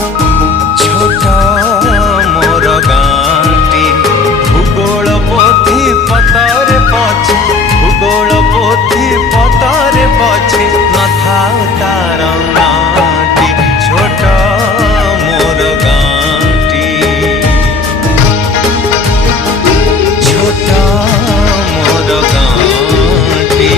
छोट मोर गाँटी भूगोल पोथी पतरे पछे भूगोल पोथी पतरे पछे नथाउ तार नाटी छोट मोर गाँटी छोट मोर गाँटी।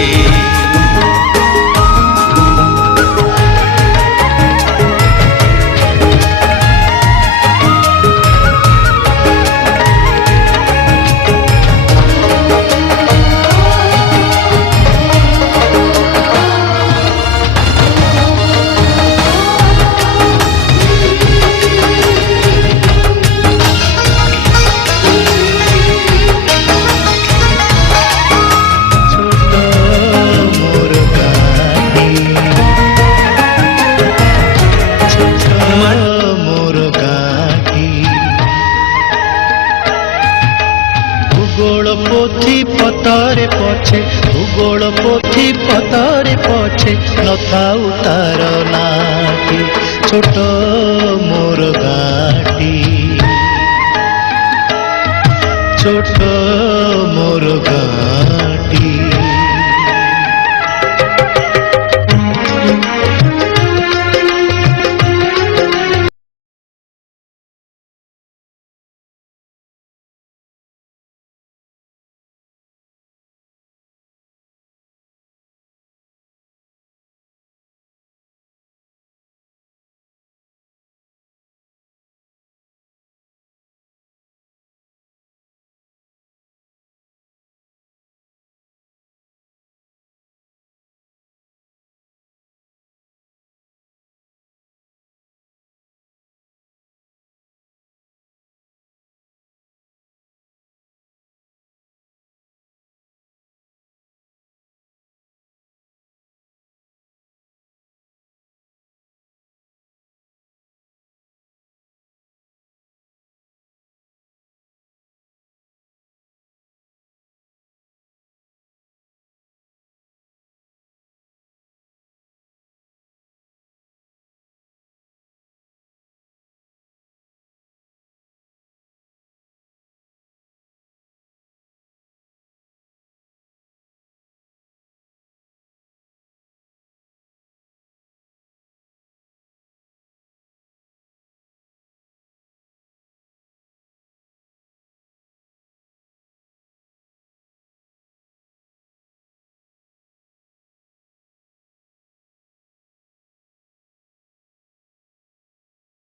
भूगोल पोथी पतरे पछे भूगोल पोथी पतरे पछे नथाउ तार नाटी छोट मोर गाँटी छोट